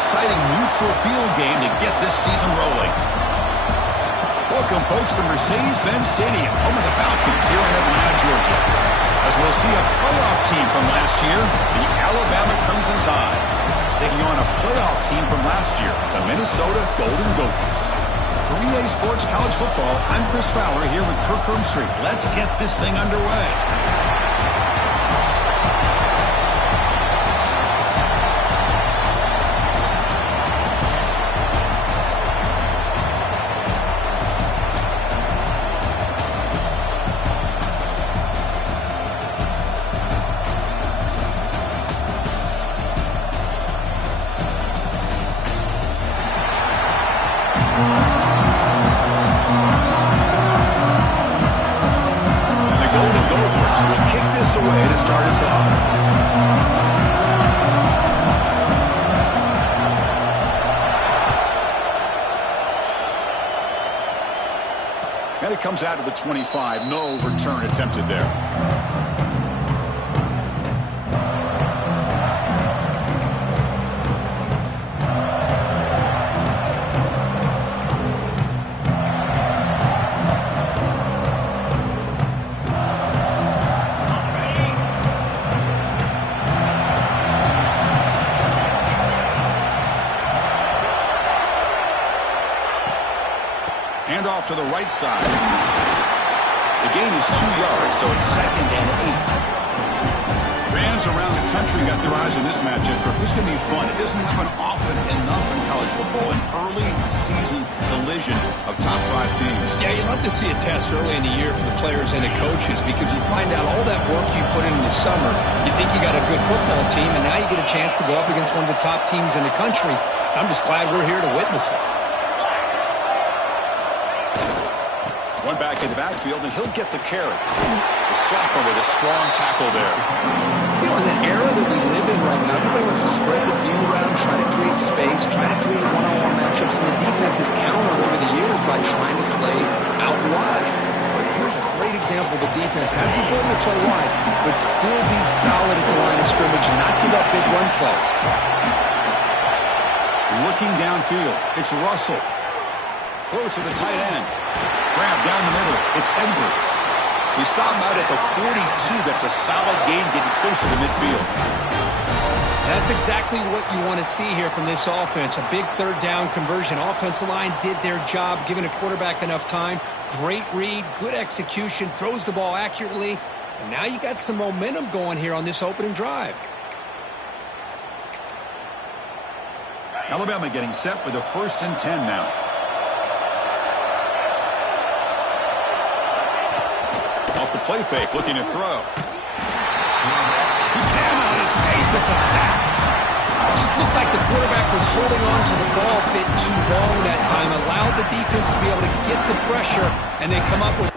exciting neutral field game to get this season rolling. Welcome, folks, to Mercedes-Benz Stadium, home of the Falcons here in Atlanta, Georgia. As we'll see a playoff team from last year, the Alabama Crimson Tide, taking on a playoff team from last year, the Minnesota Golden Gophers. For EA Sports College Football, I'm Chris Fowler here with Kirk Herbstreit. Let's get this thing underway. Away to start us off. And it comes out to the 25. No return attempted there. Off to the right side. The gain is 2 yards, so it's 2nd and 8. Fans around the country got their eyes on this matchup, but this is going to be fun. It doesn't happen often enough in college football, an early season collision of top 5 teams. Yeah, you love to see a test early in the year for the players and the coaches because you find out all that work you put in the summer. You think you got a good football team, and now you get a chance to go up against one of the top teams in the country. I'm just glad we're here to witness it. One back in the backfield, and he'll get the carry. The sophomore with a strong tackle there. You know, in the era that we live in right now, everybody wants to spread the field around, try to create space, try to create one-on-one matchups, and the defense has countered over the years by trying to play out wide. But here's a great example. The defense has the ability to play wide, but still be solid at the line of scrimmage and not give up big run plays. Looking downfield, it's Russell. Close to the tight end. Grab down the middle. It's Edwards. He stopped him out at the 42. That's a solid gain getting close to the midfield. That's exactly what you want to see here from this offense. A big third down conversion. Offensive line did their job, giving a quarterback enough time. Great read, good execution, throws the ball accurately. And now you got some momentum going here on this opening drive. Alabama getting set for the 1st and 10 now. Off the play fake, looking to throw. He cannot escape. It's a sack. It just looked like the quarterback was holding on to the ball a bit too long that time, allowed the defense to be able to get the pressure and then come up with.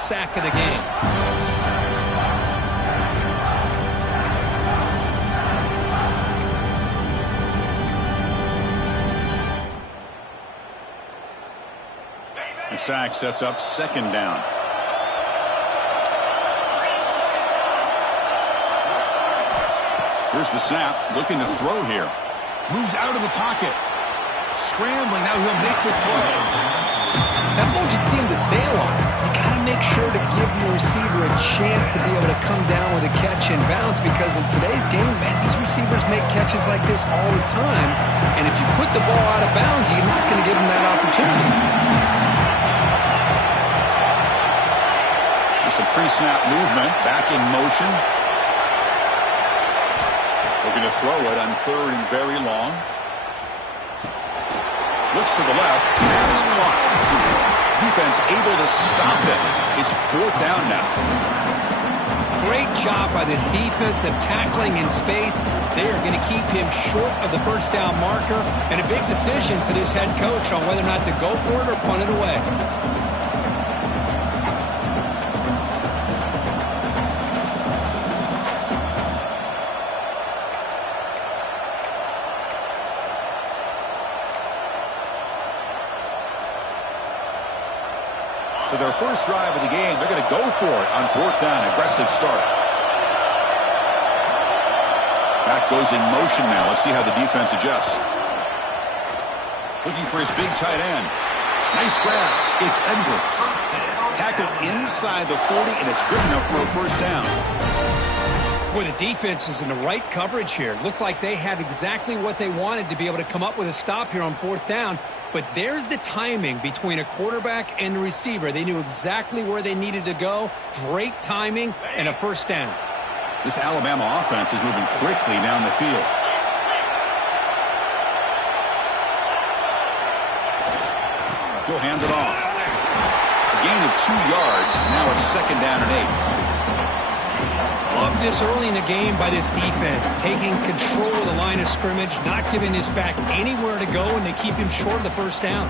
Sack of the game. The sack sets up 2nd down. Here's the snap, looking to throw here. Moves out of the pocket. Scrambling, now he'll make the throw. That ball just seemed to sail on him. You got to make sure to give your receiver a chance to be able to come down with a catch and bounce, because in today's game, man, these receivers make catches like this all the time. And if you put the ball out of bounds, you're not going to give them that opportunity. There's some pre-snap movement, back in motion. Looking to throw it on 3rd and very long. Looks to the left. Pass caught. Defense able to stop it. It's 4th down now. Great job by this defense of tackling in space. They are going to keep him short of the 1st down marker, and a big decision for this head coach on whether or not to go for it or punt it away. So their first drive of the game, they're going to go for it on 4th down. Aggressive start. Back goes in motion now. Let's see how the defense adjusts. Looking for his big tight end. Nice grab. It's Edwards. Tackled inside the 40, and it's good enough for a 1st down. Boy, the defense is in the right coverage here. Looked like they had exactly what they wanted to be able to come up with a stop here on 4th down. But there's the timing between a quarterback and the receiver. They knew exactly where they needed to go. Great timing and a 1st down. This Alabama offense is moving quickly down the field. He'll hand it off. A gain of 2 yards. Now it's 2nd down and 8. Love this early in the game by this defense, taking control of the line of scrimmage, not giving this back anywhere to go, and they keep him short of the 1st down.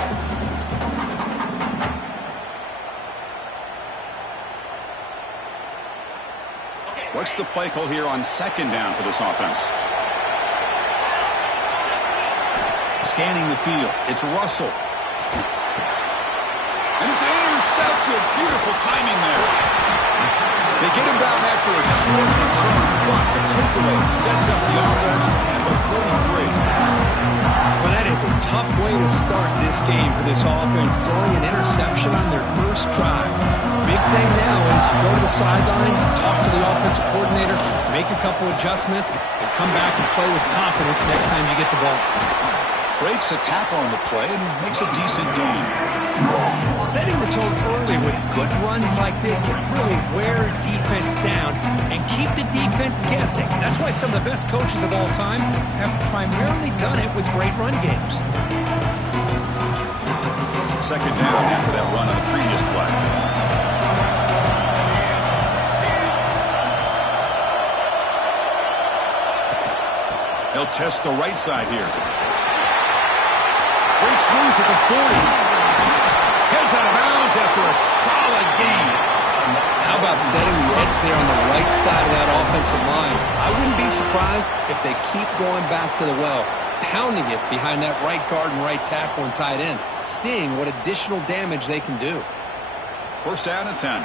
What's the play call here on 2nd down for this offense? Scanning the field. It's Russell. And it's intercepted. Beautiful timing there. They get him down after a short return, but the takeaway sets up the offense at the 43. Well, that is a tough way to start this game for this offense, throwing an interception on their first drive. Big thing now is you go to the sideline, talk to the offensive coordinator, make a couple adjustments, and come back and play with confidence next time you get the ball. Breaks a tackle on the play and makes a decent gain. Setting the tone early with good runs like this can really wear a defense down and keep the defense guessing. That's why some of the best coaches of all time have primarily done it with great run games. 2nd down after that run on the previous play. They'll test the right side here. Breaks loose at the 40. Heads out of bounds after a solid gain. How about setting the edge there on the right side of that offensive line? I wouldn't be surprised if they keep going back to the well, pounding it behind that right guard and right tackle and tight end, seeing what additional damage they can do. 1st down and 10.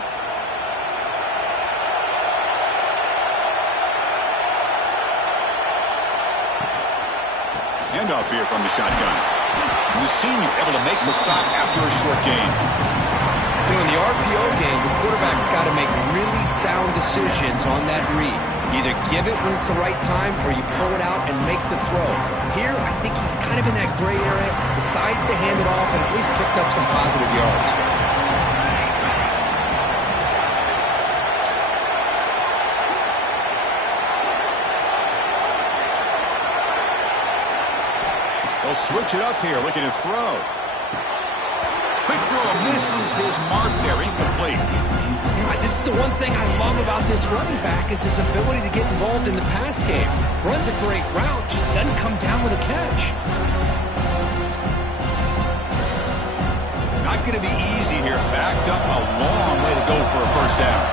Handoff here from the shotgun. The senior able to make the stop after a short gain. You know, in the RPO game, the quarterback's got to make really sound decisions on that read. Either give it when it's the right time or you pull it out and make the throw. Here, I think he's kind of in that gray area, decides to hand it off and at least picked up some positive yards. They'll switch it up here, looking to throw. Quick throw misses his mark there, incomplete. You know, this is the one thing I love about this running back is his ability to get involved in the pass game. Runs a great route, just doesn't come down with a catch. Not going to be easy here. Backed up a long way to go for a 1st down.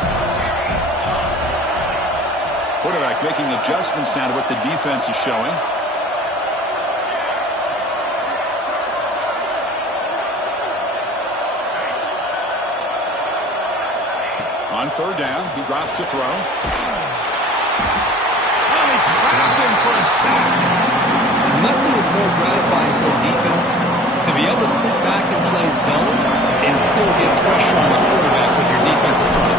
Quarterback making adjustments now to what the defense is showing. On 3rd down, he drops to throw. Oh, they trap him for a sack. Nothing is more gratifying for a defense to be able to sit back and play zone and still get pressure on the quarterback with your defensive front.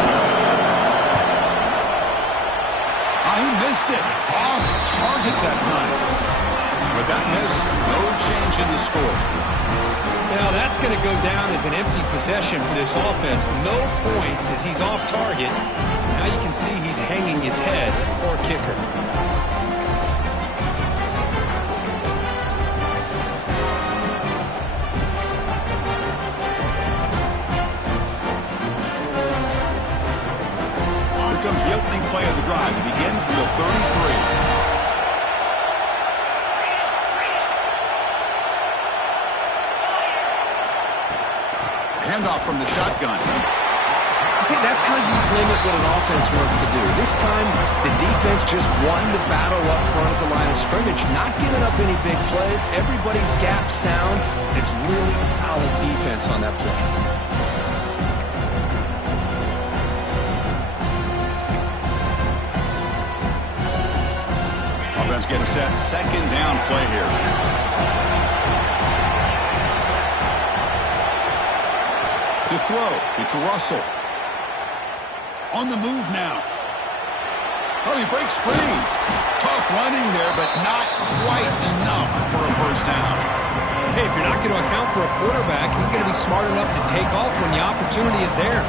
He missed it. Off target that time. With that miss, no change in the score. Now that's going to go down as an empty possession for this offense. No points as he's off target. Now you can see he's hanging his head. Poor kicker. the 33. Handoff from the shotgun. See, that's how you limit what an offense wants to do. This time, the defense just won the battle up front at the line of scrimmage, not giving up any big plays. Everybody's gap sound. It's really solid defense on that play. Offense getting set. Second down play here. To throw, it's Russell. On the move now. Oh, he breaks free. Tough running there, but not quite enough for a first down. Hey, if you're not going to account for a quarterback, he's going to be smart enough to take off when the opportunity is there.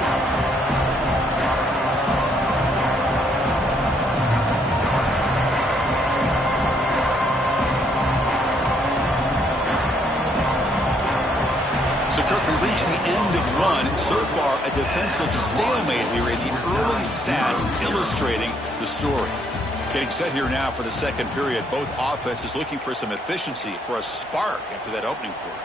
So, Kirk, we reached the end of one. So far, a defensive stalemate here in the early stats illustrating the story. Getting set here now for the second period. Both offenses looking for some efficiency, for a spark after that opening quarter.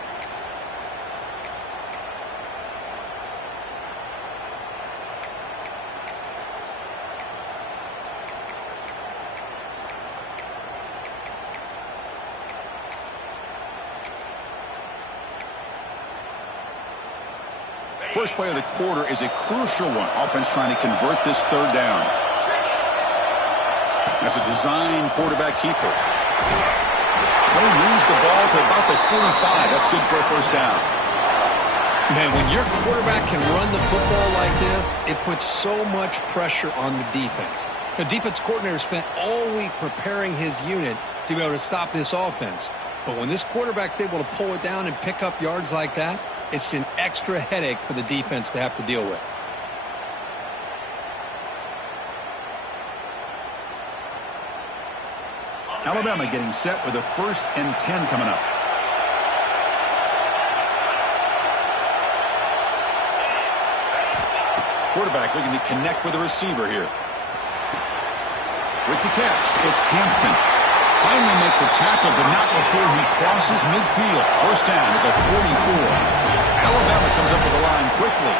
First play of the quarter is a crucial one. Offense trying to convert this third down. That's a design quarterback keeper. They moves the ball to about the 45. That's good for a first down. Man, when your quarterback can run the football like this, it puts so much pressure on the defense. The defense coordinator spent all week preparing his unit to be able to stop this offense. But when this quarterback's able to pull it down and pick up yards like that, it's an extra headache for the defense to have to deal with. Alabama getting set with a 1st and 10 coming up. Quarterback looking to connect with the receiver here. With the catch, it's Hampton. Finally make the tackle, but not before he crosses midfield. First down at the 44. Alabama comes up with the line quickly.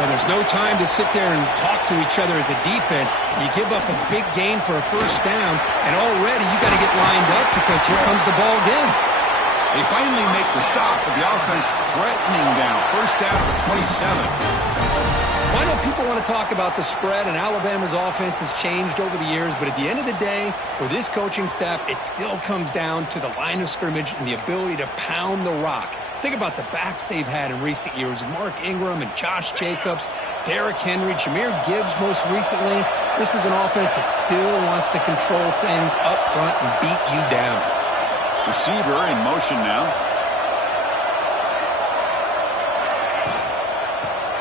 And there's no time to sit there and talk to each other as a defense. You give up a big gain for a first down, and already you got to get lined up because here comes the ball again. They finally make the stop, but the offense threatening down. First down at the 27. I know people want to talk about the spread, and Alabama's offense has changed over the years, but at the end of the day, with this coaching staff, it still comes down to the line of scrimmage and the ability to pound the rock. Think about the backs they've had in recent years. Mark Ingram and Josh Jacobs, Derrick Henry, Jahmyr Gibbs most recently. This is an offense that still wants to control things up front and beat you down. Receiver in motion now.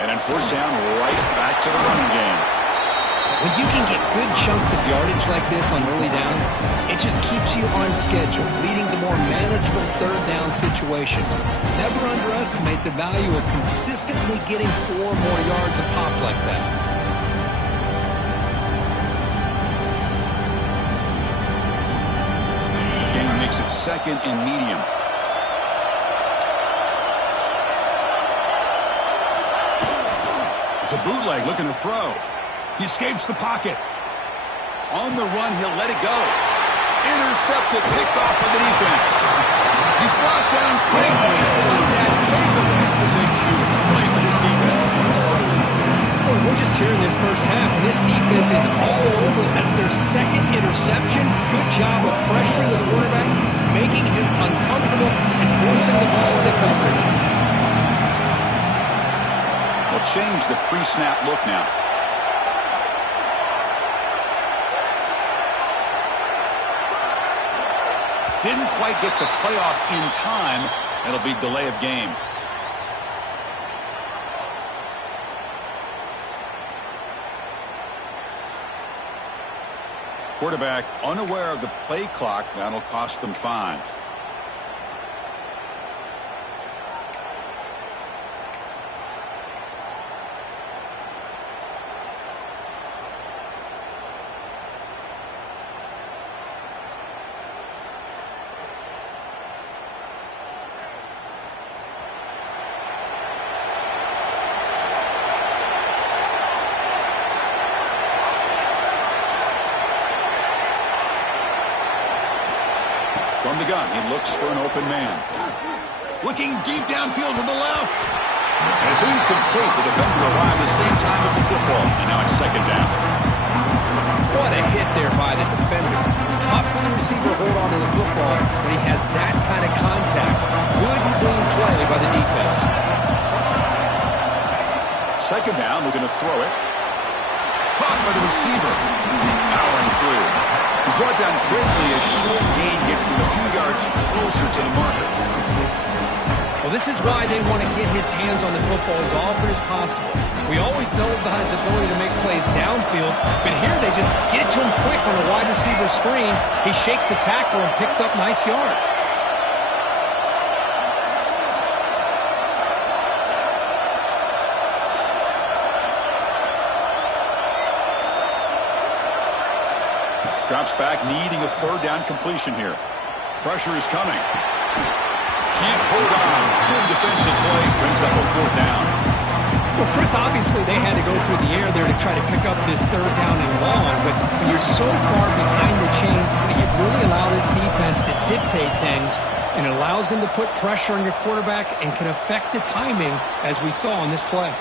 And then first down, right back to the running game. When you can get good chunks of yardage like this on early downs, it just keeps you on schedule, leading to more manageable third down situations. Never underestimate the value of consistently getting 4 more yards a pop like that. Game makes it 2nd and medium. It's a bootleg looking to throw. He escapes the pocket. On the run, he'll let it go. Intercepted, picked off by the defense. He's brought down quickly. That takeaway is a huge play for this defense. Boy, we're just here in this first half, and this defense is all over. That's their 2nd interception. Good job of pressuring the quarterback, making him uncomfortable, and forcing the ball into coverage. They'll change the pre-snap look now. Didn't quite get the playoff in time. It'll be delay of game. Quarterback unaware of the play clock. That'll cost them 5. the gun. He looks for an open man. Looking deep downfield to the left. And it's incomplete. The defender arrived at the same time as the football. And now it's second down. What a hit there by the defender. Tough for the receiver to hold on to the football, but he has that kind of contact. Good, clean play by the defense. Second down, we're going to throw it. Caught by the receiver. Powering through. He's brought down quickly as short gain gets them a few yards closer to the marker. Well, this is why they want to get his hands on the football as often as possible. We always know about his ability to make plays downfield, but here they just get it to him quick on the wide receiver screen. He shakes the tackle and picks up nice yards. Drops back, needing a third down completion here. Pressure is coming. Can't hold on. Good defensive play. Brings up a fourth down. Well, Chris, obviously they had to go through the air there to try to pick up this third down and long, but when you're so far behind the chains, you really allow this defense to dictate things, and it allows them to put pressure on your quarterback and can affect the timing, as we saw in this play.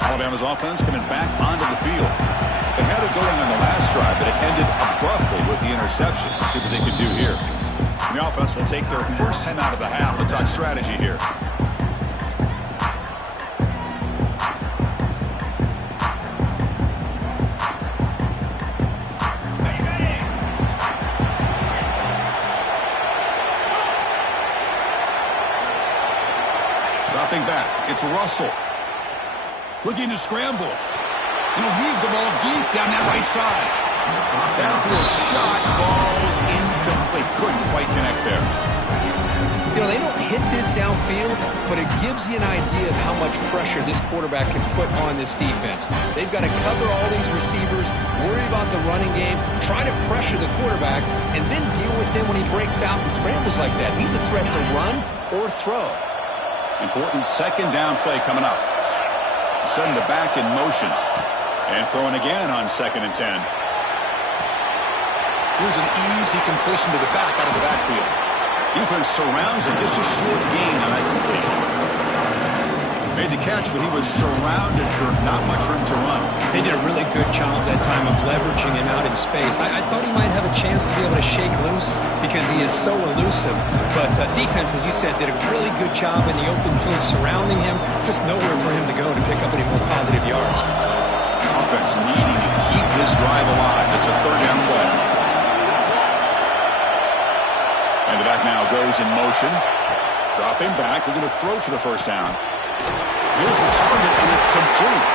Alabama's offense coming back onto the field. They had it going on the last drive, but it ended abruptly with the interception. Let's see what they can do here. The offense will take their first 10 out of the half. Let's talk strategy here. Dropping back, it's Russell. Looking to scramble. And he'll heave the ball deep down that right side. Downfield shot, falls incomplete. Couldn't quite connect there. You know, they don't hit this downfield, but it gives you an idea of how much pressure this quarterback can put on this defense. They've got to cover all these receivers, worry about the running game, try to pressure the quarterback, and then deal with him when he breaks out and scrambles like that. He's a threat to run or throw. Important second down play coming up. Send the back in motion. And throwing again on 2nd and 10. Here's an easy completion to the back out of the backfield. Defense surrounds him. Just a short gain on that completion. Made the catch, but he was surrounded for not much room to run. They did a really good job that time of leveraging him out in space. I thought he might have a chance to be able to shake loose because he is so elusive. But defense, as you said, did a really good job in the open field surrounding him. Just nowhere for him to go to pick up any more positive yards. Offense needing to keep this drive alive. It's a third down play. And the back now goes in motion. Dropping back. We're going to throw for the first down. Here's the target, and it's complete.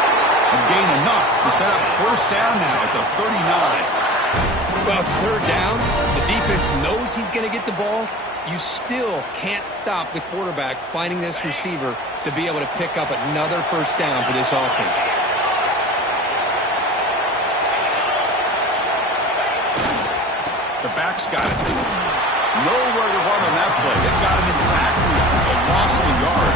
A gain enough to set up first down now at the 39. Well, it's third down. The defense knows he's going to get the ball. You still can't stop the quarterback finding this receiver to be able to pick up another first down for this offense. The back's got it. Nowhere to run on that play. They've got him in the backfield. It's a loss of a yard.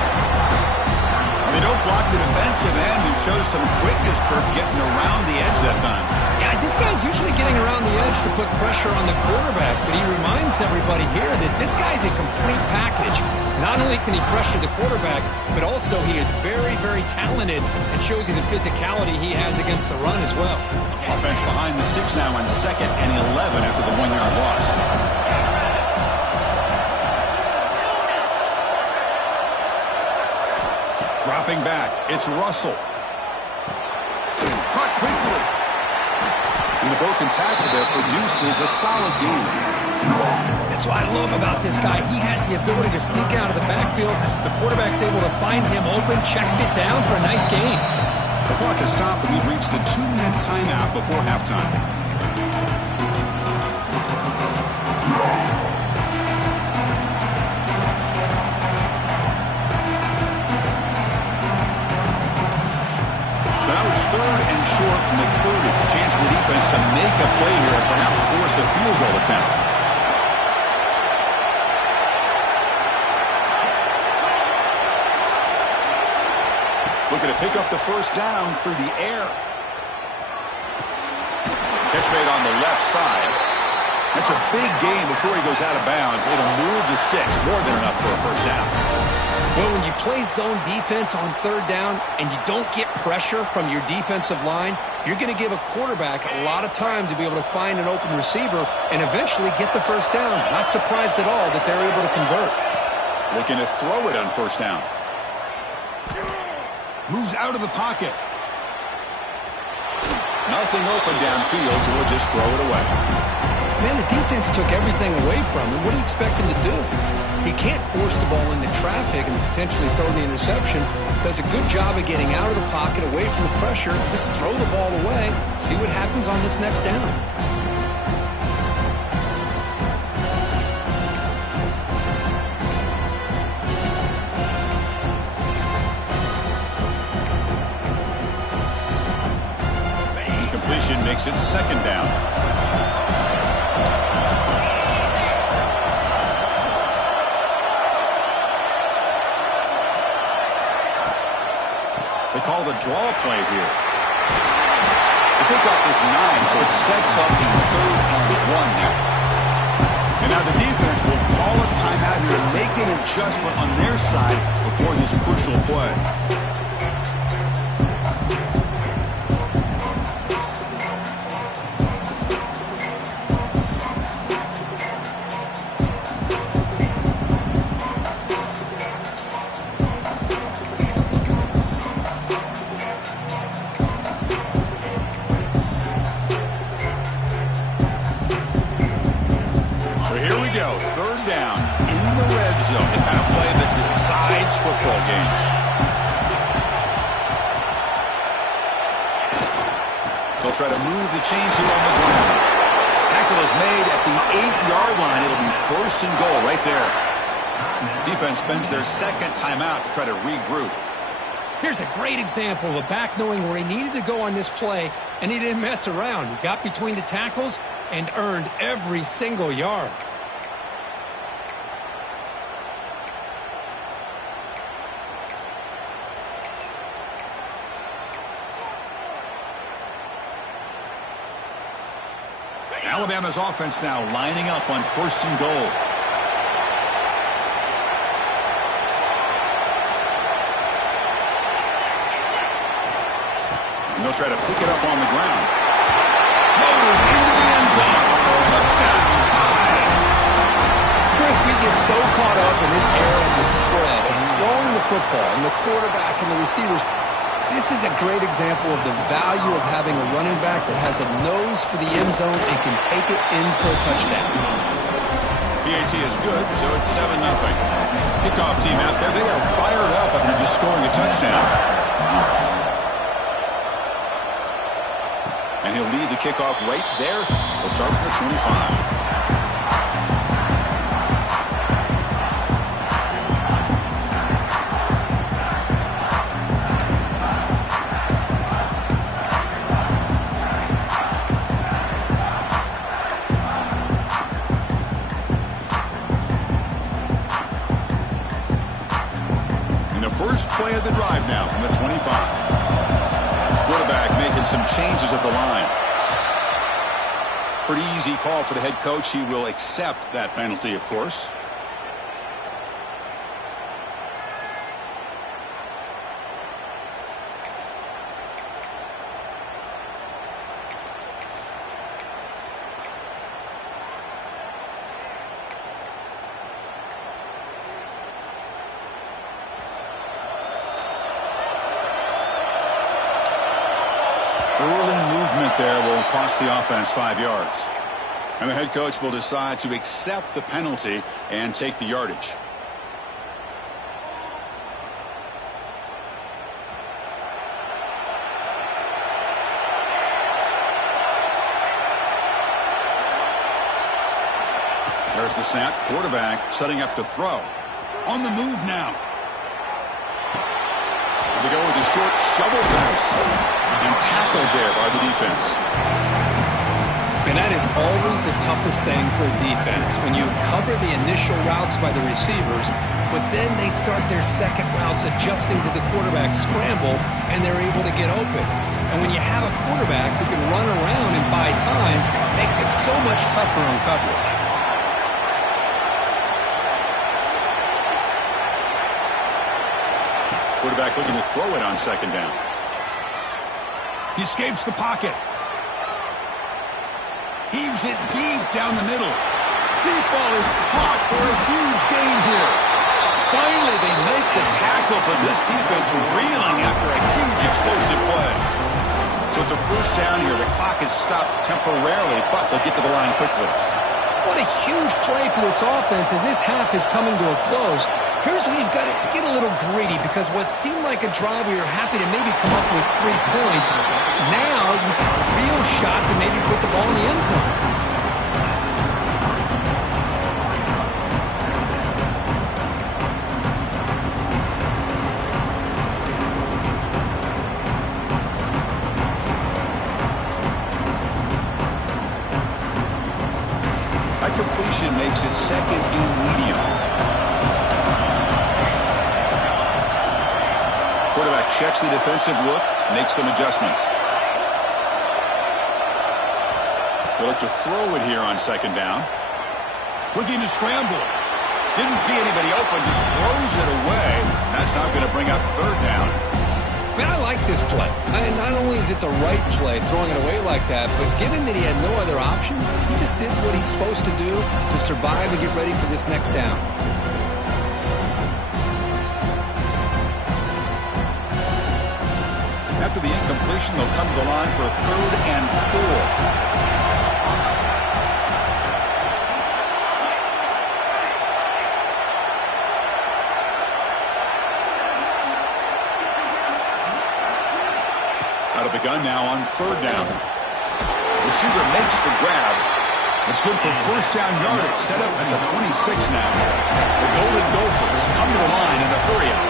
They don't block the defensive end, who shows some quickness for getting around the edge that time. Yeah, this guy's usually getting around the edge to put pressure on the quarterback, but he reminds everybody here that this guy's a complete package. Not only can he pressure the quarterback, but also he is very, very talented and shows you the physicality he has against the run as well. Offense behind the 6 now on 2nd and 11 after the 1-yard loss. Dropping back, it's Russell. Caught quickly. And the broken tackle there produces a solid gain. That's what I love about this guy. He has the ability to sneak out of the backfield. The quarterback's able to find him open, checks it down for a nice gain. The clock has stopped, and we've reached the 2-minute timeout before halftime. third and short from the 30. Chance for the defense to make a play here and perhaps force a field goal attempt. Looking to pick up the first down through the air. Catch made on the left side. That's a big gain before he goes out of bounds. It'll move the sticks, more than enough for a first down. Well, when you play zone defense on third down and you don't get pressure from your defensive line, you're going to give a quarterback a lot of time to be able to find an open receiver and eventually get the first down. Not surprised at all that they're able to convert. Looking to throw it on first down. Moves out of the pocket. Nothing open downfield, so we'll just throw it away. Man, the defense took everything away from him. What do you expect him to do? He can't force the ball into traffic and potentially throw the interception. Does a good job of getting out of the pocket, away from the pressure. Just throw the ball away. See what happens on this next down. Incompletion makes it second down. They call the draw play here. The pickup is 9, so it sets up the 3rd and 1 now. And now the defense will call a timeout here to make an adjustment on their side before this crucial play. Football games. They'll try to move the chains here on the ground. Tackle is made at the 8-yard line. It'll be 1st and goal right there. Defense spends their second timeout to try to regroup. Here's a great example of a back knowing where he needed to go on this play, and he didn't mess around. He got between the tackles and earned every single yard. Alabama's offense now lining up on 1st and goal. And they'll try to pick it up on the ground. Motors into the end zone. Touchdown, tie. Chris, we get so caught up in this era of the spread, of throwing the football, and the quarterback and the receivers. This is a great example of the value of having a running back that has a nose for the end zone and can take it in for a touchdown. PAT is good, so it's 7-0. Kickoff team out there, they are fired up after just scoring a touchdown. And he'll lead the kickoff right there. We'll start from the 25. First play of the drive now from the 25. Quarterback making some changes at the line. Pretty easy call for the head coach. He will accept that penalty, of course. Early movement there will cost the offense 5 yards. And the head coach will decide to accept the penalty and take the yardage. There's the snap. Quarterback setting up to throw. On the move now. They go with the short shovel pass. And tackled there by the defense. And that is always the toughest thing for a defense, when you cover the initial routes by the receivers, but then they start their second routes adjusting to the quarterback scramble, and they're able to get open. And when you have a quarterback who can run around and buy time, it makes it so much tougher on coverage. Quarterback looking to throw it on second down. He escapes the pocket. Heaves it deep down the middle. Deep ball is caught for a huge gain here. Finally, they make the tackle, but this defense reeling after a huge explosive play. So it's a first down here. The clock is stopped temporarily, but they'll get to the line quickly. What a huge play for this offense as this half is coming to a close. Here's where you've got to get a little greedy, because what seemed like a drive where you're happy to maybe come up with 3 points, now you've got a real shot to maybe put the ball in the end zone. That completion makes it second and medium. Quarterback checks the defensive look, makes some adjustments. They look to throw it here on second down. Looking to scramble. Didn't see anybody open, just throws it away. That's not going to bring up third down. Man, I like this play. And not only is it the right play, throwing it away like that, but given that he had no other option, he just did what he's supposed to do to survive and get ready for this next down. After the incompletion, they'll come to the line for a 3rd and 4. Out of the gun now on 3rd down. Receiver makes the grab. It's good for first down yardage. Set up at the 26 now. The Golden Gophers come to the line in the hurry up.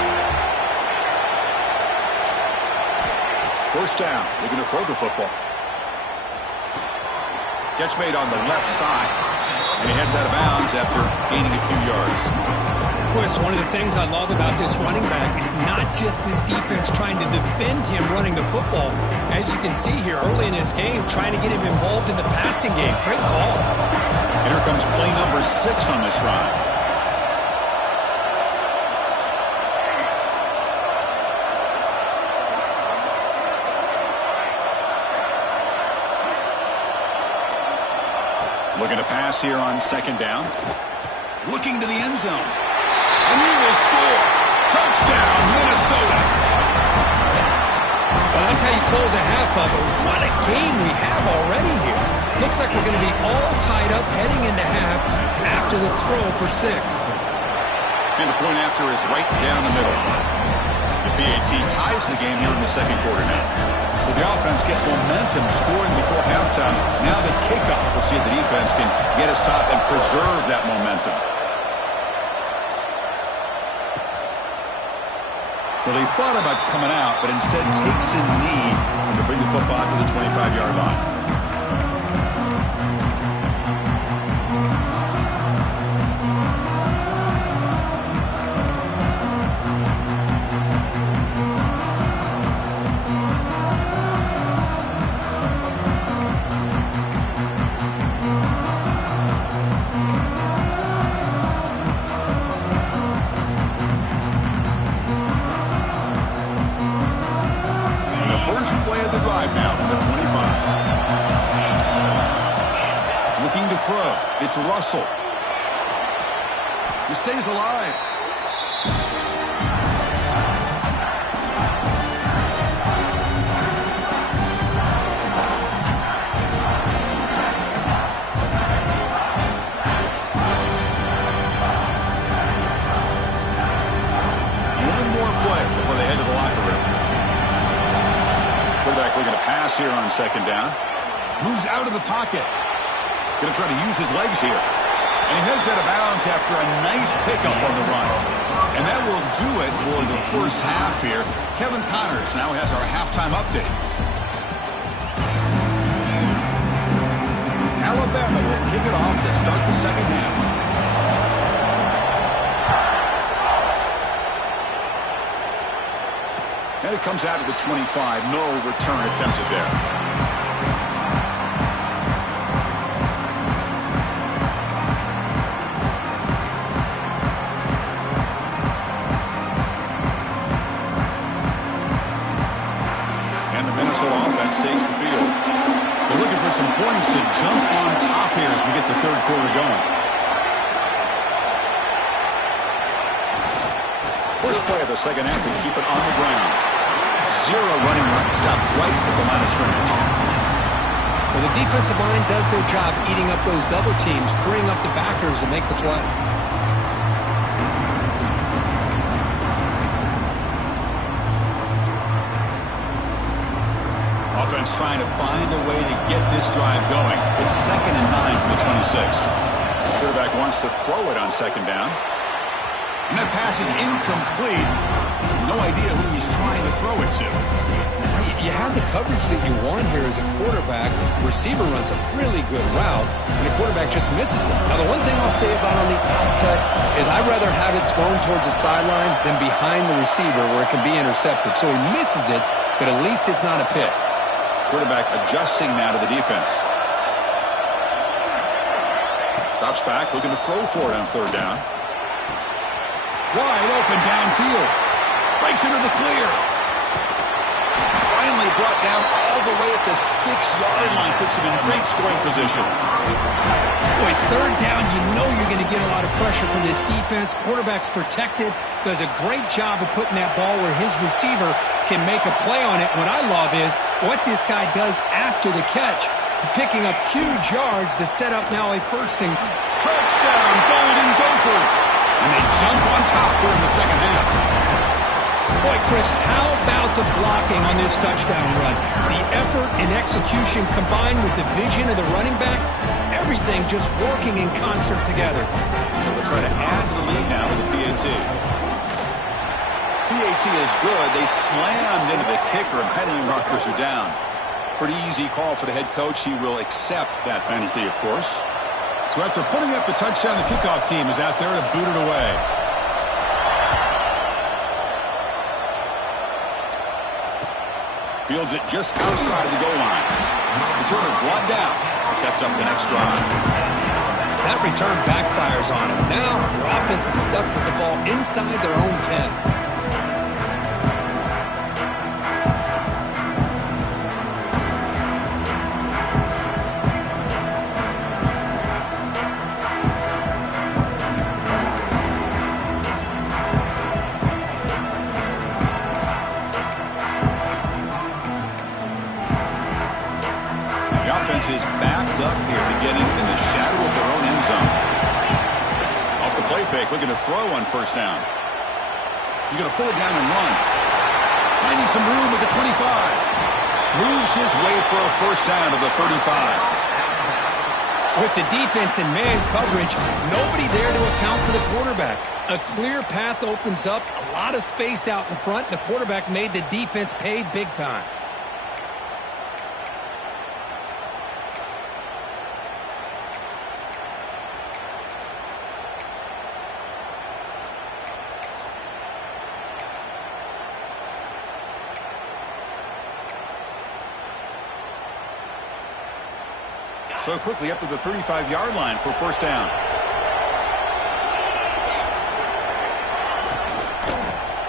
First down, looking to throw the football. Catch made on the left side. And he heads out of bounds after gaining a few yards. Boy, it's one of the things I love about this running back. It's not just this defense trying to defend him running the football. As you can see here early in this game, trying to get him involved in the passing game. Great call. And here comes play number 6 on this drive. Looking to pass here on second down. Looking to the end zone. And he will score. Touchdown, Minnesota. Well, that's how you close a half of it. What a game we have already here. Looks like we're going to be all tied up heading into half after the throw for 6. And the point after is right down the middle. The PAT ties the game here in the second quarter now. So the offense gets momentum scoring before halftime. Now the kickoff. We'll see if the defense can get us top and preserve that momentum. Well, he thought about coming out, but instead takes a knee to bring the football to the 25-yard line. Play of the drive now from the 25. Looking to throw. It's Russell. He stays alive. One more play before they head to the locker room. Quarterback looking to pass here on second down. Moves out of the pocket. Going to try to use his legs here. And he heads out of bounds after a nice pickup on the run. And that will do it for the first half here. Kevin Connors now has our halftime update. Alabama will kick it off to start the second half. And it comes out of the 25. No return attempted there. And the Minnesota offense takes the field. They're looking for some points to jump on top here as we get the third quarter going. First play of the second half, they keep it on the ground. Zero running run, stopped right at the line of scrimmage. Well, the defensive line does their job eating up those double teams, freeing up the backers to make the play. Offense trying to find a way to get this drive going. It's 2nd and 9 for the 26. Quarterback wants to throw it on second down. And that pass is incomplete. No idea who he's trying to throw it to. You have the coverage that you want here as a quarterback. Receiver runs a really good route, and the quarterback just misses it. Now, the one thing I'll say about on the outcut is I'd rather have it thrown towards the sideline than behind the receiver where it can be intercepted. So he misses it, but at least it's not a pick. Quarterback adjusting now to the defense. Drops back, looking to throw for it on third down. Wide open downfield. Breaks into the clear. Finally brought down all the way at the 6-yard line. Puts him in great scoring position. Boy, third down, you know you're going to get a lot of pressure from this defense. Quarterback's protected. Does a great job of putting that ball where his receiver can make a play on it. What I love is what this guy does after the catch to picking up huge yards to set up now a first and touchdown, Golden Gophers. And they jump on top here in the second half. Boy, Chris, how about the blocking on this touchdown run? The effort and execution combined with the vision of the running back, everything just working in concert together. They'll try to add to the lead now with the PAT. PAT is good. They slammed into the kicker, and penalty markers are down. Pretty easy call for the head coach. He will accept that penalty, of course. So after putting up the touchdown, the kickoff team is out there to boot it away. Fields it just outside the goal line. Returner brought down. Sets up the next drive. That return backfires on him. Now your offense is stuck with the ball inside their own 10. Is backed up here, beginning in the shadow of their own end zone. Off the play fake, looking to throw on first down. He's going to pull it down and run. Finding some room at the 25. Moves his way for a first down to the 35. With the defense and man coverage, nobody there to account for the quarterback. A clear path opens up, a lot of space out in front. The quarterback made the defense pay big time. So quickly up to the 35-yard line for first down.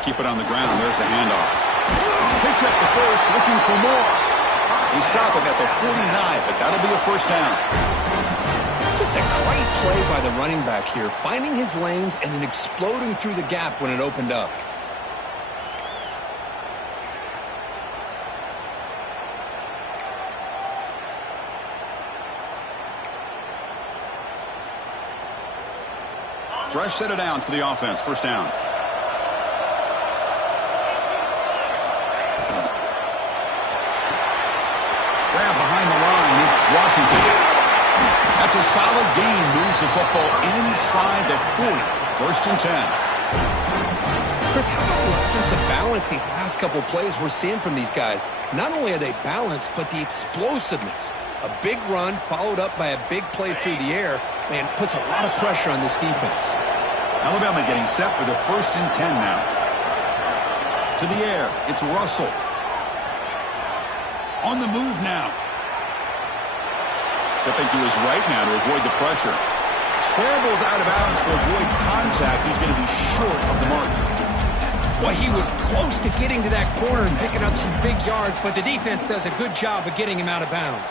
Keep it on the ground. There's the handoff. Picks up the first, looking for more. He's stopping at the 49, but that'll be a first down. Just a great play by the running back here, finding his lanes and then exploding through the gap when it opened up. Fresh set of downs for the offense. First down. Grab behind the line. It's Washington. That's a solid gain. Moves the football inside the 40. 1st and 10. Chris, how about the offensive balance these last couple plays we're seeing from these guys? Not only are they balanced, but the explosiveness. A big run followed up by a big play through the air, man, puts a lot of pressure on this defense. Alabama getting set for the 1st and 10 now. To the air, it's Russell. On the move now. Stepping to his right now to avoid the pressure. Scrambles out of bounds to avoid contact. He's going to be short of the mark. Well, he was close to getting to that corner and picking up some big yards, but the defense does a good job of getting him out of bounds.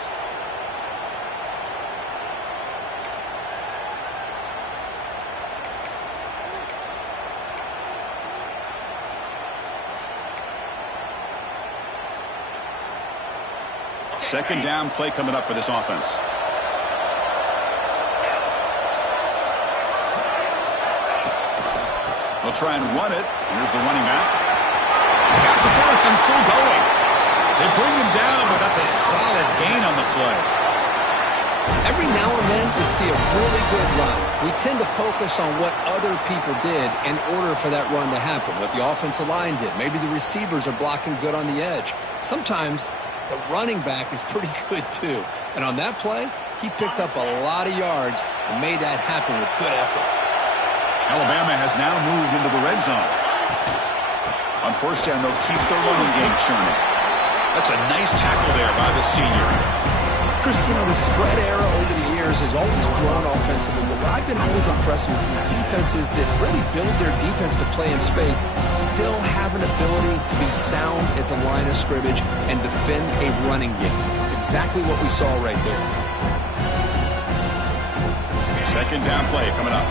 Second down play coming up for this offense. They'll try and run it. Here's the running back. He's got the first and still going. They bring him down, but that's a solid gain on the play. Every now and then we see a really good run. We tend to focus on what other people did in order for that run to happen, what the offensive line did. Maybe the receivers are blocking good on the edge. Sometimes the running back is pretty good too. And on that play, he picked up a lot of yards and made that happen with good effort. Alabama has now moved into the red zone. On 1st down, they'll keep the running game churning. That's a nice tackle there by the senior. Chris, you know, the spread era over the years has always grown offensively, but what I've been always impressed with defenses that really build their defense to play in space still have an ability to be sound at the line of scrimmage and defend a running game. It's exactly what we saw right there. Second down play coming up.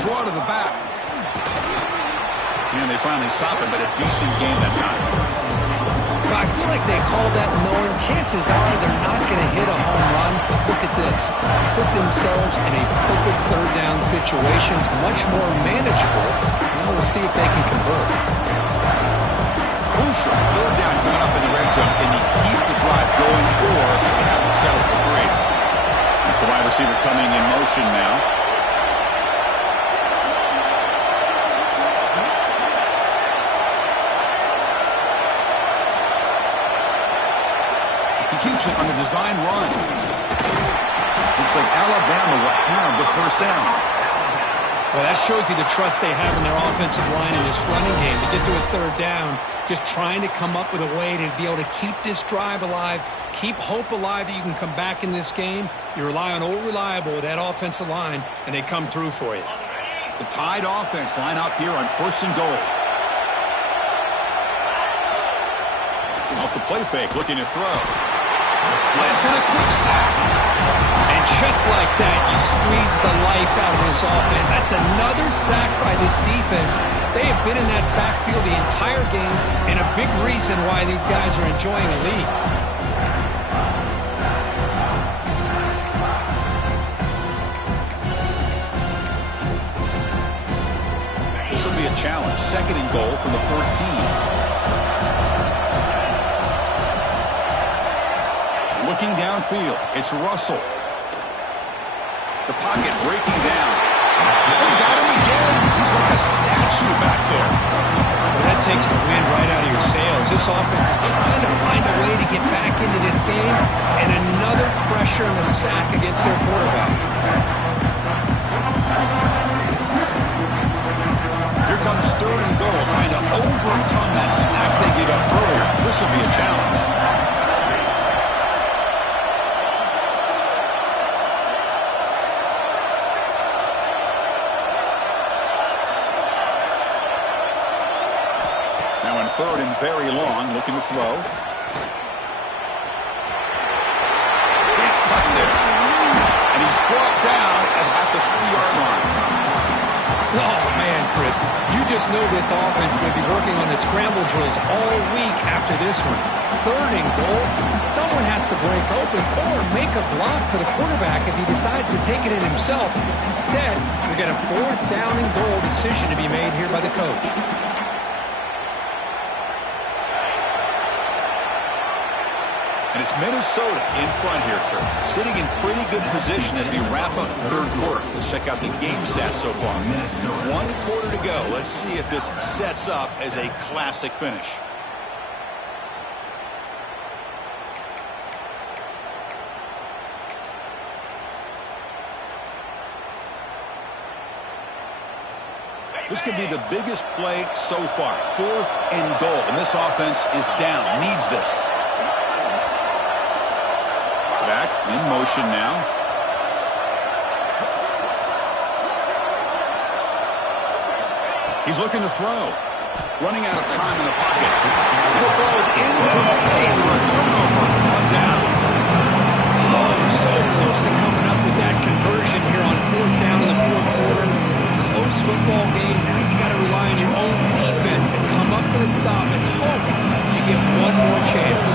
Draw to the back. And they finally stop it, but a decent game that time. Well, I feel like they called that knowing chances are they're not going to hit a home run. But look at this. Put themselves in a perfect third down situation. It's much more manageable. Now we'll see if they can convert. Crucial. Third down coming up in the red zone. Can you keep the drive going, or you have to settle for 3? That's the wide receiver coming in motion now. Keeps it on the design run. Looks like Alabama will have the 1st down. Well, that shows you the trust they have in their offensive line in this running game. To get to a 3rd down, just trying to come up with a way to be able to keep this drive alive, keep hope alive that you can come back in this game. You rely on old reliable with that offensive line, and they come through for you. The Tide offense line up here on 1st and goal. Off the play fake, looking to throw. Lands in a quick sack. And just like that, you squeeze the life out of this offense. That's another sack by this defense. They have been in that backfield the entire game, and a big reason why these guys are enjoying the lead. This will be a challenge. 2nd and goal from the 14. Looking downfield, it's Russell. The pocket breaking down. They got him again. He's like a statue back there. Well, that takes the wind right out of your sails. This offense is trying to find a way to get back into this game, and another pressure and a sack against their quarterback. Here comes 3rd and goal, trying to overcome that sack they gave up earlier. This will be a challenge. Now in 3rd and very long, looking to throw. Great cut there. And he's brought down at the 3-yard line. Oh, man, Chris, you just know this offense is going to be working on the scramble drills all week after this one. 3rd and goal, someone has to break open or make a block for the quarterback if he decides to take it in himself. Instead, we got a 4th down and goal decision to be made here by the coach. And it's Minnesota in front here, Kurt. Sitting in pretty good position as we wrap up the third quarter. Let's check out the game stats so far. 1 quarter to go. Let's see if this sets up as a classic finish. This could be the biggest play so far. 4th and goal. And this offense is down. Needs this. Back in motion now. He's looking to throw. Running out of time in the pocket. And it falls incomplete for a turnover on downs. Oh, so close to coming up with that conversion here on 4th down in the 4th quarter. Close football game. Now you got to rely on your own defense to come up with a stop and hope you get one more chance.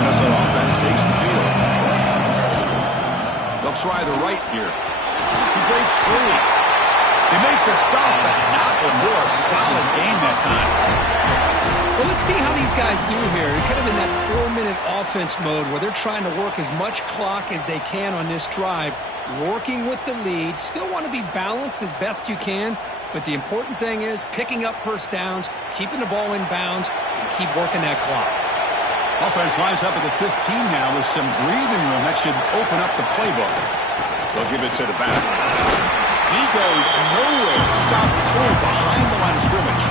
Minnesota offense takes the field. They'll try the right here. He breaks free. They make the stop, but not before a solid gain that time. Well, let's see how these guys do here. They're kind of in that 4-minute offense mode where they're trying to work as much clock as they can on this drive, working with the lead. Still want to be balanced as best you can, but the important thing is picking up first downs, keeping the ball in bounds, and keep working that clock. Offense lines up at the 15 now with some breathing room. That should open up the playbook. They'll give it to the back. He goes nowhere. Stop cold behind the line of scrimmage.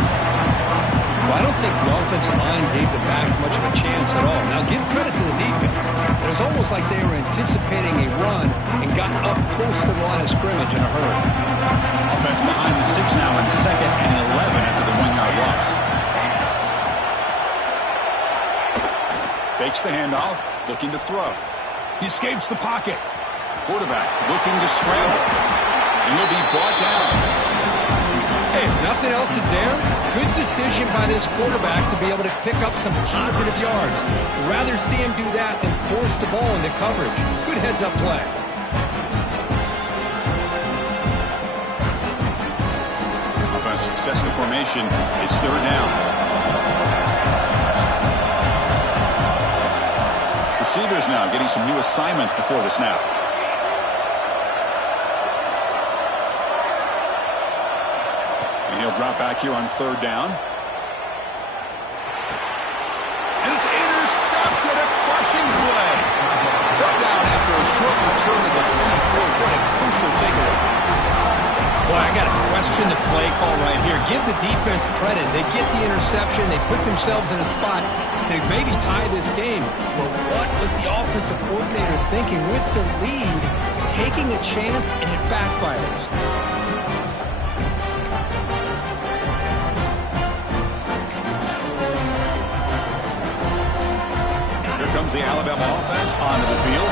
Well, I don't think the offensive line gave the back much of a chance at all. Now, give credit to the defense. It was almost like they were anticipating a run and got up close to the line of scrimmage in a hurry. Offense behind the 6 now in 2nd and 11 after the 1-yard loss. Fakes the handoff, looking to throw. He escapes the pocket. Quarterback looking to scramble. And he'll be brought down. Hey, if nothing else is there, good decision by this quarterback to be able to pick up some positive yards. Rather see him do that than force the ball into coverage. Good heads-up play. Offense sets the formation. It's 3rd down. Receivers now getting some new assignments before the snap. And he'll drop back here on 3rd down. And it's intercepted, a crushing play. Brought down after a short return at the 24. What a crucial takeaway. Boy, I got to question the play call right here. Give the defense credit. They get the interception. They put themselves in a spot to maybe tie this game. But what was the offensive coordinator thinking with the lead, taking a chance, and it backfires? Here comes the Alabama offense onto the field.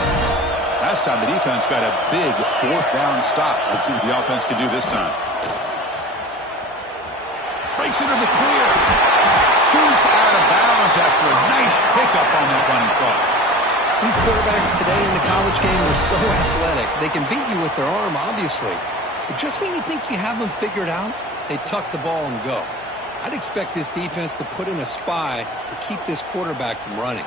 Last time the defense got a big 4th down stop. Let's see what the offense can do this time. Breaks into the clear. Scoots out of bounds after a nice pickup on that running play. These quarterbacks today in the college game are so athletic. They can beat you with their arm, obviously. But just when you think you have them figured out, they tuck the ball and go. I'd expect this defense to put in a spy to keep this quarterback from running.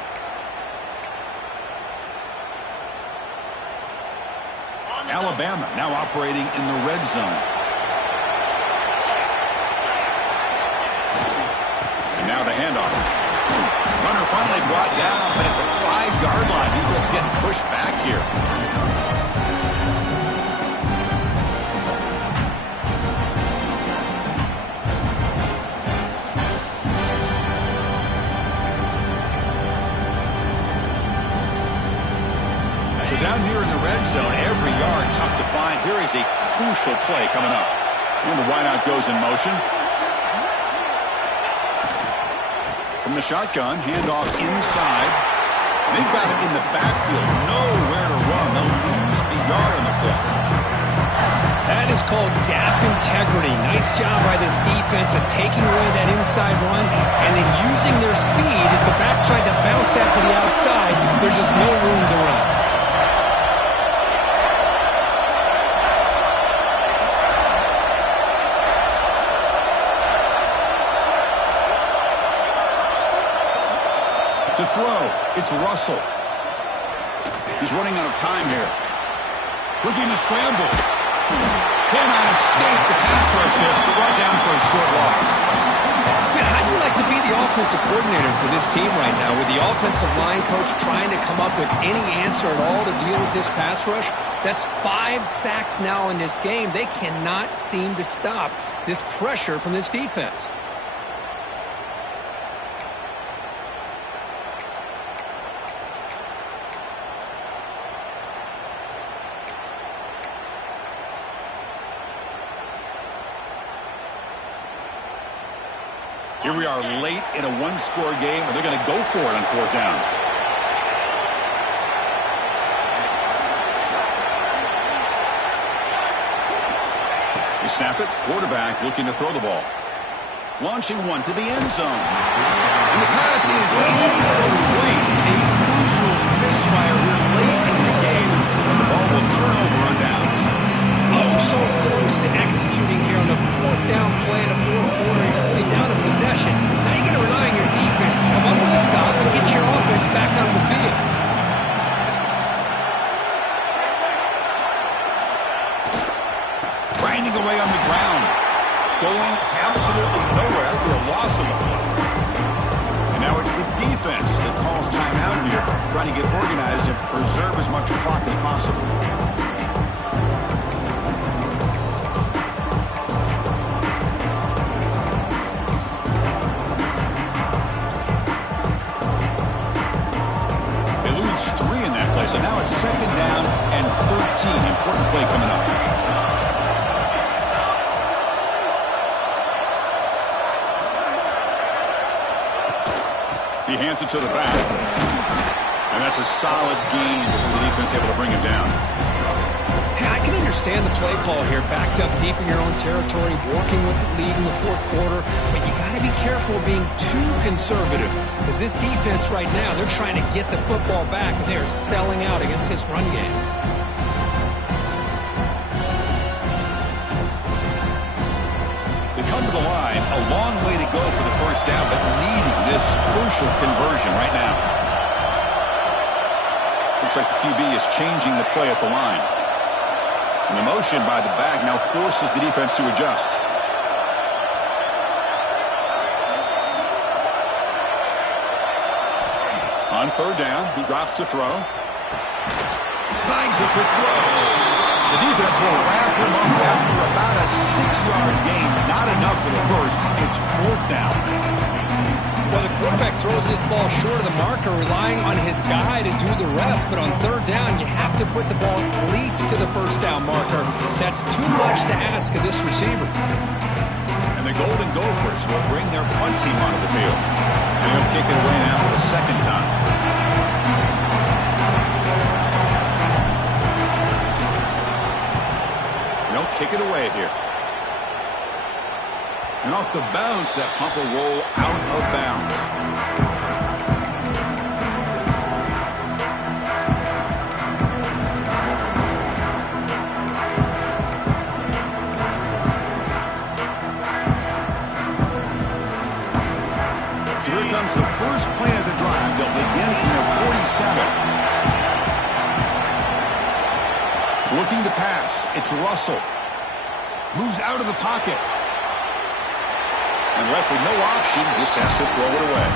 Alabama now operating in the red zone. And now the handoff. Runner finally brought down, but at the 5-yard line, defense getting pushed back here. So down here in the red zone, every yard tough to find. Here is a crucial play coming up. And the wideout goes in motion. From the shotgun, handoff inside. And they've got him in the backfield. Nowhere to run. They'll lose a yard on the play. That is called gap integrity. Nice job by this defense of taking away that inside run and then using their speed as the back tried to bounce that to the outside. There's just no room to run. throw. It's Russell. He's running out of time here. Looking to scramble. Cannot escape the pass rush there. Brought down for a short loss. Man, how do you like to be the offensive coordinator for this team right now, with the offensive line coach trying to come up with any answer at all to deal with this pass rush? That's 5 sacks now in this game. They cannot seem to stop this pressure from this defense. Here we are late in a one-score game, and they're going to go for it on 4th down. They snap it. Quarterback looking to throw the ball. Launching one to the end zone. And the pass is incomplete. A crucial misfire here late in the game. The ball will turn over on downs. Oh, so close to executing here on the 4th down play in the 4th quarter. You're really down in possession. Now you're going to rely on your defense to come up with a stop and get your offense back on the field. Grinding away on the ground. Going absolutely nowhere. That would be a loss of the play. And now it's the defense that calls timeout here, trying to get organized and preserve as much clock as possible. So now it's 2nd down and 13. Important play coming up. He hands it to the back. And that's a solid gain before the defense able to bring him down. Hey, I can understand the play call here, backed up deep in your own territory, working with the lead in the 4th quarter, but you got to be careful of being too conservative, because this defense right now, they're trying to get the football back, and they are selling out against this run game. They come to the line, a long way to go for the 1st down, but needing this crucial conversion right now. Looks like the QB is changing the play at the line. And the motion by the back now forces the defense to adjust. On 3rd down, he drops to throw. Signs a quick throw. The defense will wrap him up after about a 6-yard gain. Not enough for the first. It's 4th down. Well, the quarterback throws this ball short of the marker, relying on his guy to do the rest. But on 3rd down, you have to put the ball at least to the 1st down marker. That's too much to ask of this receiver. And the Golden Gophers will bring their punt team onto the field. And they'll kick it away now for the 2nd time. They'll kick it away here. And off the bounce, that punt will roll out of bounds. So here comes the first play of the drive. They'll begin from their 47. Looking to pass. It's Russell. Moves out of the pocket. And left with no option, just has to throw it away.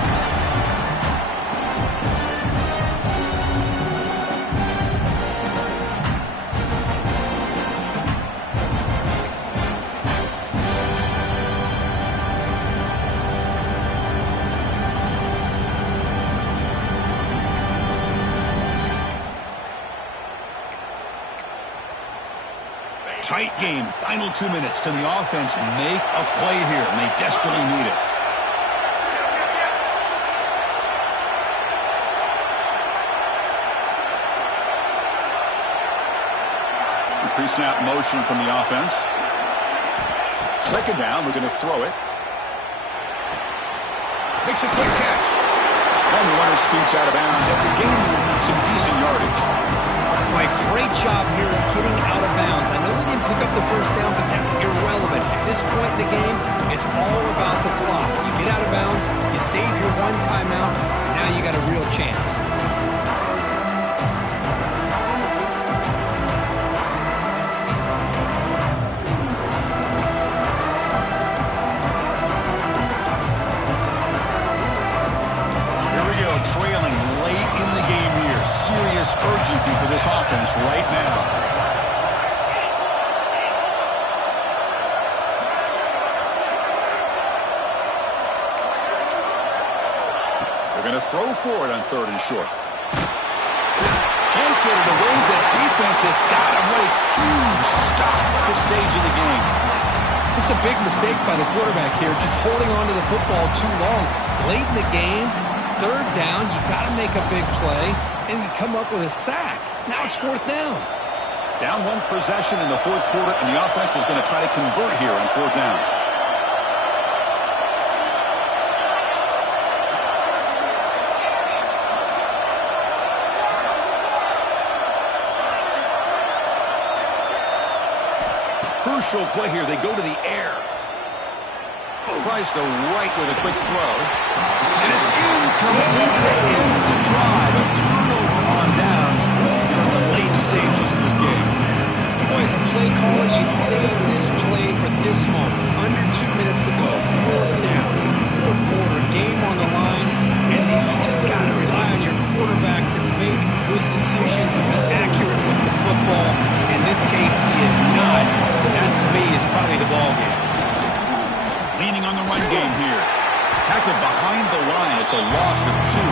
Tight game, final 2 minutes. Can the offense make a play here? And they desperately need it. Pre-snap motion from the offense. 2nd down, we're going to throw it. Makes a quick catch. And the runner scoots out of bounds after gaining some decent yardage. Right, great job here of getting out of bounds. I know they didn't pick up the 1st down, but that's irrelevant. If this point in the game, it's all about the clock. You get out of bounds, you save your one timeout, and now you got a real chance. Trailing late in the game here. Serious urgency for this offense right now. They're going to throw for it on 3rd and short. Can't get it away. The defense has got him. What a huge stop at this stage of the game. This is a big mistake by the quarterback here, just holding on to the football too long. Late in the game, 3rd down, you got to make a big play, and you come up with a sack. Now it's 4th down. Down 1 possession in the 4th quarter, and the offense is going to try to convert here on 4th down. Crucial play here. They go to the air. Tries the right with a quick throw. And it's incomplete to end the drive. A turnover on downs in the late stages of this game. Boy, as a play caller, you save this play for this moment. Under 2 minutes to go. 4th down. 4th quarter. Game on the line. And then you just got to rely on your quarterback to make good decisions and be accurate with the football. In this case, he is not. And that, to me, is probably the ball game. Leaning on the run game here. Tackled behind the line. It's a loss of 2.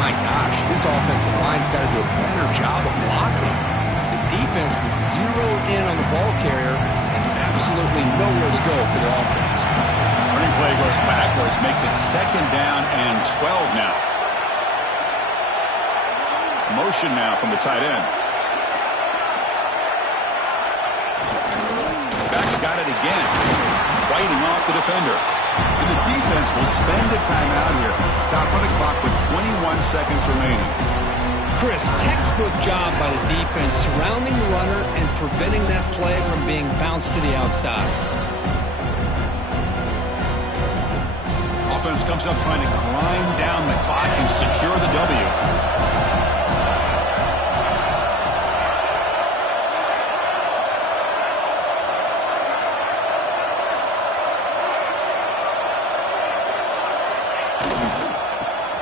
My gosh, this offensive line's got to do a better job of blocking. The defense was zeroed in on the ball carrier and absolutely nowhere to go for the offense. Running play goes backwards, makes it 2nd down and 12 now. Motion now from the tight end. Back's got it again. Fighting off the defender. And the defense will spend a timeout here. Stop on the clock with 21 seconds remaining. Chris, textbook job by the defense surrounding the runner and preventing that play from being bounced to the outside. Offense comes up trying to grind down the clock and secure the W.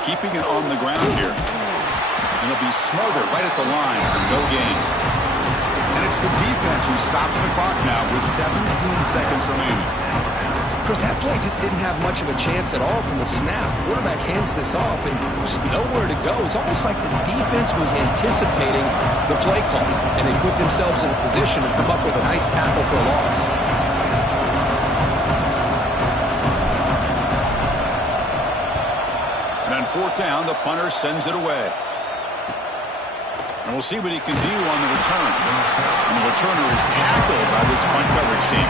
Keeping it on the ground here. And they'll be smothered right at the line for no gain. And it's the defense who stops the clock now with 17 seconds remaining. Chris, that play just didn't have much of a chance at all from the snap. Quarterback hands this off, and there's nowhere to go. It's almost like the defense was anticipating the play call, and they put themselves in a position to come up with a nice tackle for a loss. And on 4th down, the punter sends it away. And we'll see what he can do on the return. And the returner is tackled by this punt coverage team.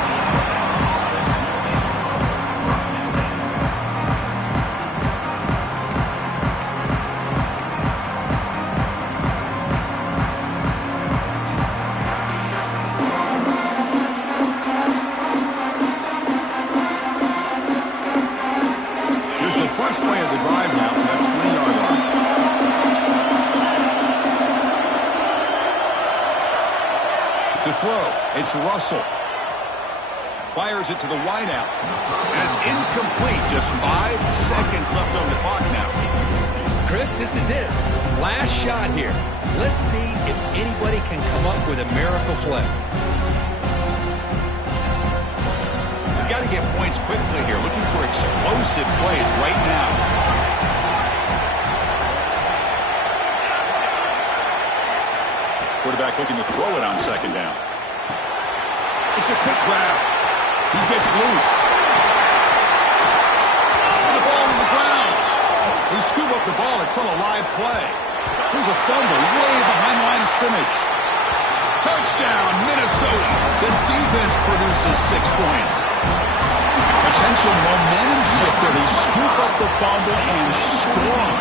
It's Russell. Fires it to the wideout. And it's incomplete. Just 5 seconds left on the clock now. Chris, this is it. Last shot here. Let's see if anybody can come up with a miracle play. We've got to get points quickly here. Looking for explosive plays right now. Quarterback looking to throw it on 2nd down. It's a quick grab. He gets loose. And the ball on the ground. They scoop up the ball. It's still a live play. Here's a fumble way behind the line of scrimmage. Touchdown, Minnesota. The defense produces 6 points. Potential momentum shifter. They scoop up the fumble and score.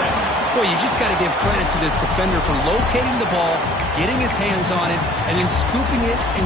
Boy, you just got to give credit to this defender for locating the ball, getting his hands on it, and then scooping it and